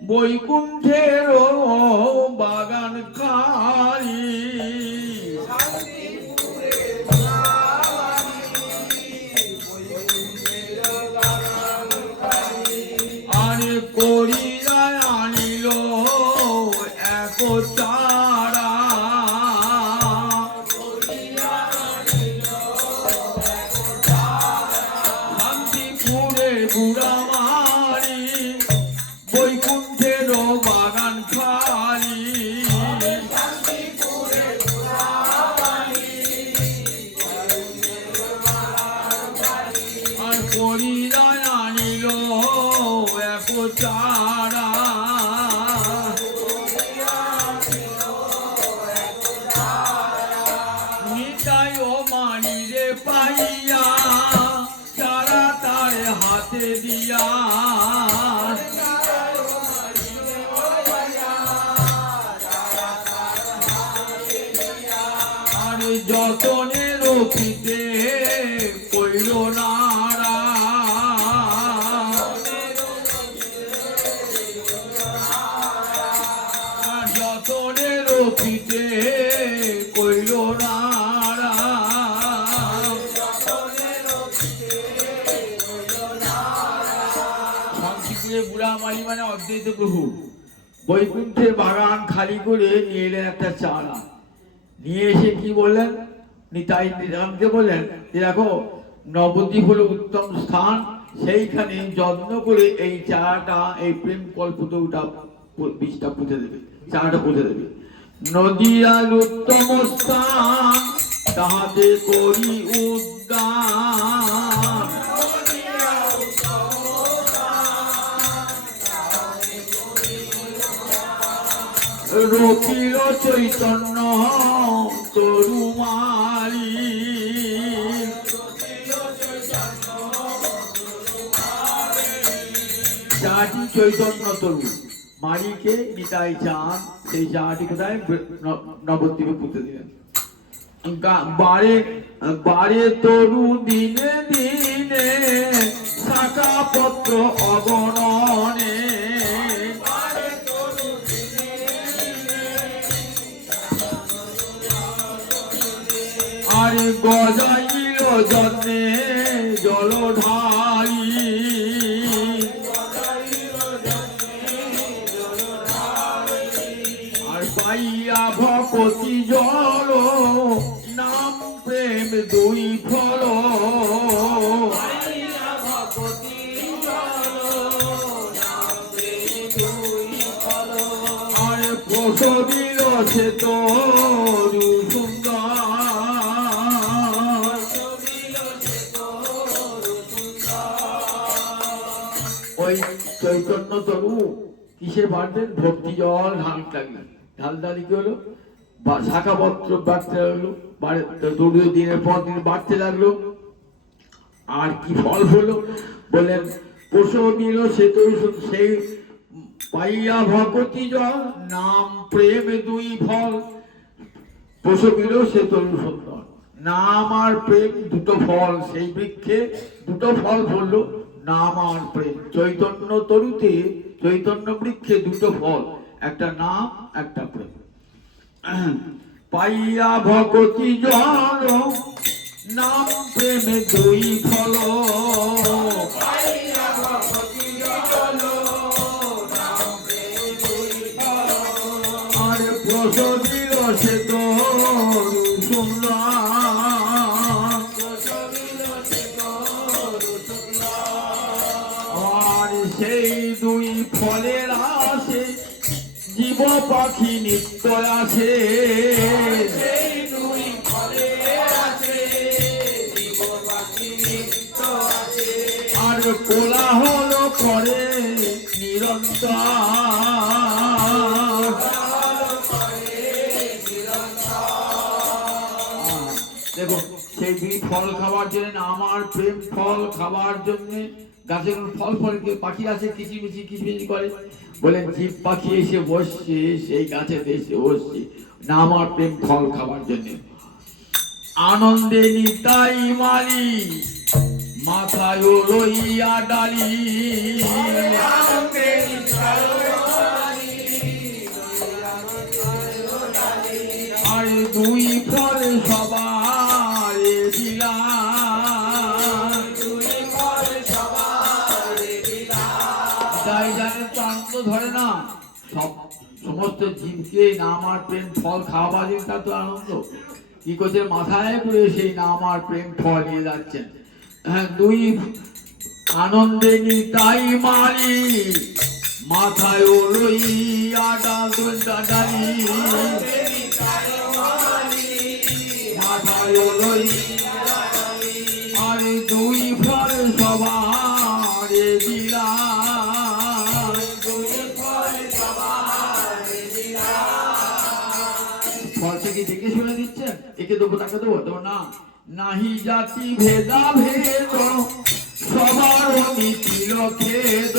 বৈকুণ্ঠের বাগান খালি আরে করিয়া আনিল এক চারা শান্তিপুরে বুড়া মারি বৈকুণ্ঠের বাগান খালি আর করিয়া আনিল এক চারা নিতাই ও মানিরে পাইয়া চারা তার হাতে দিয়া আর যতনে রক্ষিতে কইল নারা যতনে রক্ষিতে কইল নারা শান্তিপুরে বুড়া মারি মানে অদ্বৈত প্রভু বৈকুণ্ঠের বাগান খালি করে নিয়ে এলেন একটা চারা নিয়ে এসে কি বললেন নিতাই নিজামকে বললেন যে দেখো নবদ্বীপ হলো উত্তম স্থান সেইখানে যত্ন করে এই চারাটা এই প্রেম কল্পটা বীজটা পুঁতে দেবে চারাটা পুঁতে দেবে নদীয়ার উত্তম স্থান তাহাতে করি উদ্যান রকিল চৈতন্য তরুমারি চাটি চৈতন্য তরু মারিকে নিতাই চান সেই চাটি কোথায় নবদ্বীপে পুঁতে দিলেন বারে বারে তরু দিনে দিনে শাখা পত্র অগণনে আরে গজাইল যত্নে জল ঢালি আর পাইয়া ভকতি জল নাম প্রেম দুই ফল আর প্রসবিল সে তরু সুন্দর ওই চৈতন্য তরু কিসে বাড়লেন ভক্তি জল ঢালতালি কি হলো শাখা পত্র বাড়তে লাগলো তরু দিনের পর দিন বাড়তে লাগলো আর কি ফল হলো বললেন প্রসব নিল সে তরু সেই পাইয়া ভগতি জল নাম প্রেম দুই ফল প্রসব নিল সে তরু সুন্দর নাম আর প্রেম দুটো ফল সেই বৃক্ষে দুটো ফল ফললো নাম আর প্রেম চৈতন্য তরুতে চৈতন্য বৃক্ষে দুটো ফল একটা নাম একটা প্রেম পাইয়া ভগতি জল নাম প্রেমে দুই ফল আর প্রসবিল সে তরু সুন্দর সেই দুই ফলের আসে জীব পাখি নিত্য আসে আর কোলাহল করে নিরন্তর দেখো সেই দুই ফল খাবার জন্য আমার প্রেম ফল খাবার জন্য গাছের ফল ফল পাখি আছে কিচিমিচি করে বলেন জীব পাখি এসে বসছে সেই গাছে এসে বসছে না আমার প্রেম ফল খাবার জন্য আনন্দে নিতাই মারি মাথায় লইয়া ডালি আনন্দে নিতাই তাই জানে তো আনন্দ ধরে না। সব সমস্ত জীবকে নাম আর প্রেম ফল খাওয়া দিন, তা তো আনন্দ। কি করছে, মাথায় করে সেই নাম আর প্রেম ফল নিয়ে যাচ্ছেন। হ্যাঁ, দুই আনন্দে নিতাই মারি মাথায় লইয়া ডালি, মাথায় লই আরে দুই ফল সবার দিলাম, ফলটা কি দেখে শুনে দিচ্ছেন? একে দেবো তাকে দেবো, দেবো না। নাহি জাতি ভেদা ভেদ সবার মিছিল খেদ,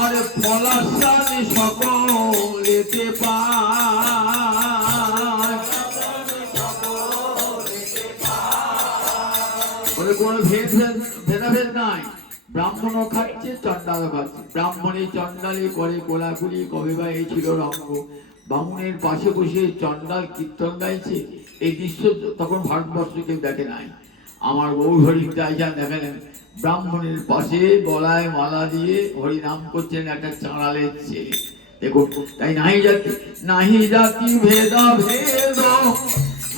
আর ফলাসাদ সকলেতে পায়, কোনো ভেদাভেদ নাই। ব্রাহ্মণও খাচ্ছে, চন্ডালও খাচ্ছে। ব্রাহ্মণে চন্ডালে করে কোলাকুলি, কবে বা এই ছিল রঙ্গ। বামুনের পাশে বসে চন্ডাল কীর্তন গাইছে, এই দৃশ্য তখন ভারতবর্ষ কেউ দেখে নাই। আমার গৌর হরিদাস দেখালেন, ব্রাহ্মণের পাশে গলায় মালা দিয়ে হরিনাম করছেন একটা চাঁড়ালের ছেলে। দেখুন, তাই নাহি জাতি ভেদা ভেদ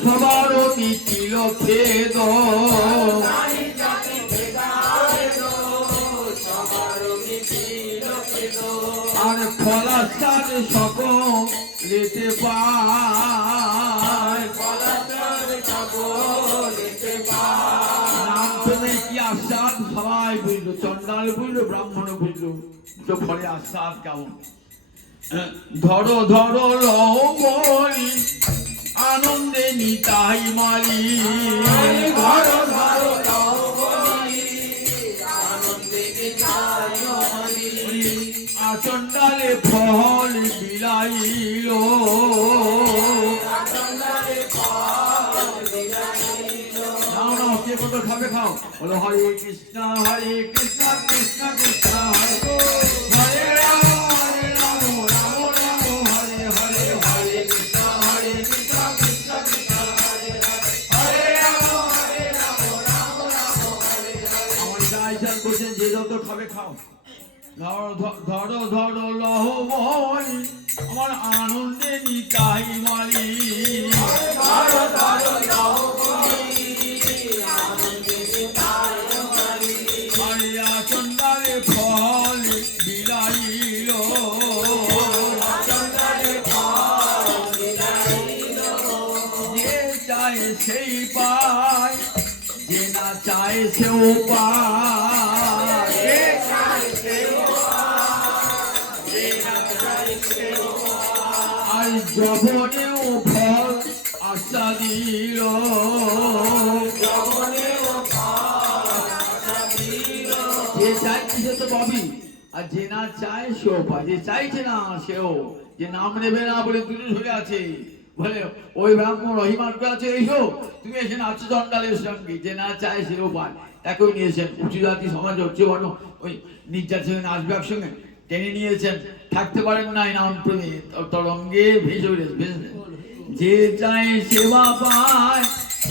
সবার মিছিল খেদ, আর ফলাসাদ সকলেতে পায়, নাম তুমি কি আস্বাদ সবাই বুঝলো, চন্ডাল বুঝলো, ব্রাহ্মণ বুঝলো, তো ফলে আস্বাদ কেমন। ধরো ধরো লবণী আনন্দে নিতাই মারি, ধরো ধরো চন্ডালে ফল বিলাইল, কে কত খাবে খাও, বলো হরে কৃষ্ণ কৃষ্ণ কৃষ্ণ হরে রাম রাম রাম হরে হরে, হরে কৃষ্ণ কৃষ্ণ কৃষ্ণ হরে রাম রাম হরে হরে। আমার যাই বলছেন, যে যত খাবে খাও। ধরো ধরো লহবনি আমার আনন্দে নিতাই মারি, ধরো ধরো চন্ডালে ফল বিলাইল, যে চায় সেই পায়, যে না চায় সেও পায়, আর যবনেও ফল আশা দিল, যে চাইছে সে তো পাবি, আর যে না চায় সেও পায়। যে চাইছে না সেও, যে নাম নেবে না বলে দূরে সরে আছে, বলে ওই ব্রাহ্মণ রহিমান আছে, এইসো তুমি এসে নাচো চন্ডালের সঙ্গে, যে না চায় সেও পায়। একই নিয়েছেন উঁচু জাতি সমাজ হচ্ছে বড়, ওই নির্যাতন আসবে একসঙ্গে টেনে নিয়েছেন, থাকতে পারেন নাই নাম প্রেমে তরঙ্গে ভেসে ভেসে। যে চায় সেবা পায়,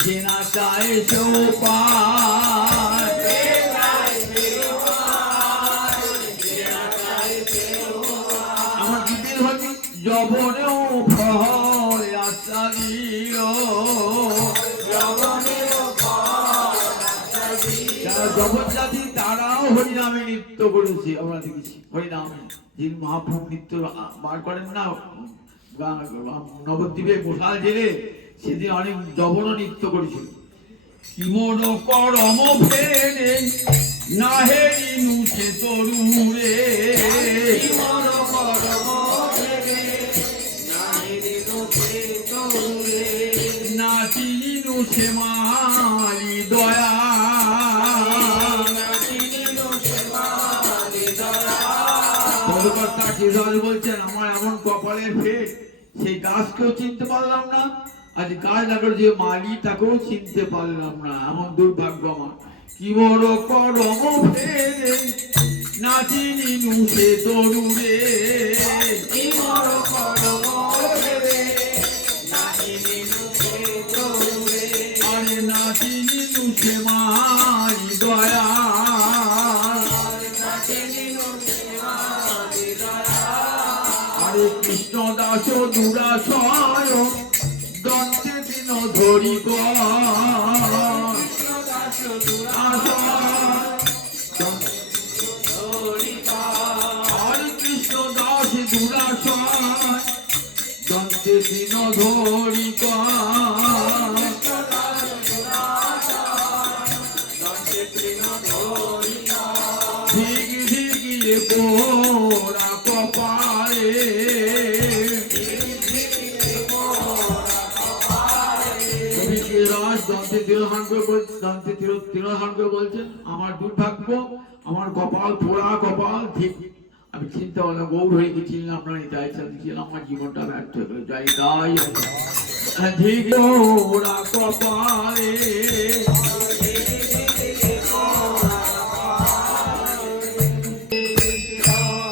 যে না চায় সেও পায়, আমার দিদির হচ্ছে যবনেও ফল আশা দিল, যারা জগৎ জাতি তারাও হরিনামে নৃত্য করেছে। আমরা দেখেছি হরিনামে যিনি মহাপ্রভু নৃত্য বার করেন না নবদ্বীপে গোসাল জেলে, সেদিন অনেক জবন নৃত্য করেছিল। কিমন করম ফেরে নাহেরি নুছে তরুরে, নাচিনি নুছে মালি দয়া, বলছেন আমার এমন কপালের ফের, সেই গাছকেও চিনতে পারলাম না, আজ গাছ লাগার যে মালি তাকেও চিনতে পারলাম না, এমন দুর্ভাগ্য আমার। কি বড় করম ফেরে নাচিনি নুসে তরুরে, কি বড় করম ফেরে নাচিনি নুসে তরুরে, আরে নাচিনু সে মাই দয়া হরে কৃষ্ণ দাস দুরাশয় দন্তে দিন ধরি হরে কৃষ্ণ দাস দুরাশয় দন্তে দিন ধরি ধিক ধিকিয়ে পোড়া কপালে বলছেন আমার দুর্ভাগ্য, আমার কপাল পোড়া কপাল। ঠিক আমি চিন্তা করলাম গৌর হয়ে গেছিলাম, আপনার তাই ছিলাম, আমার জীবনটা ব্যর্থ হয়ে যাই তাই ঠিক পোড়া কপালে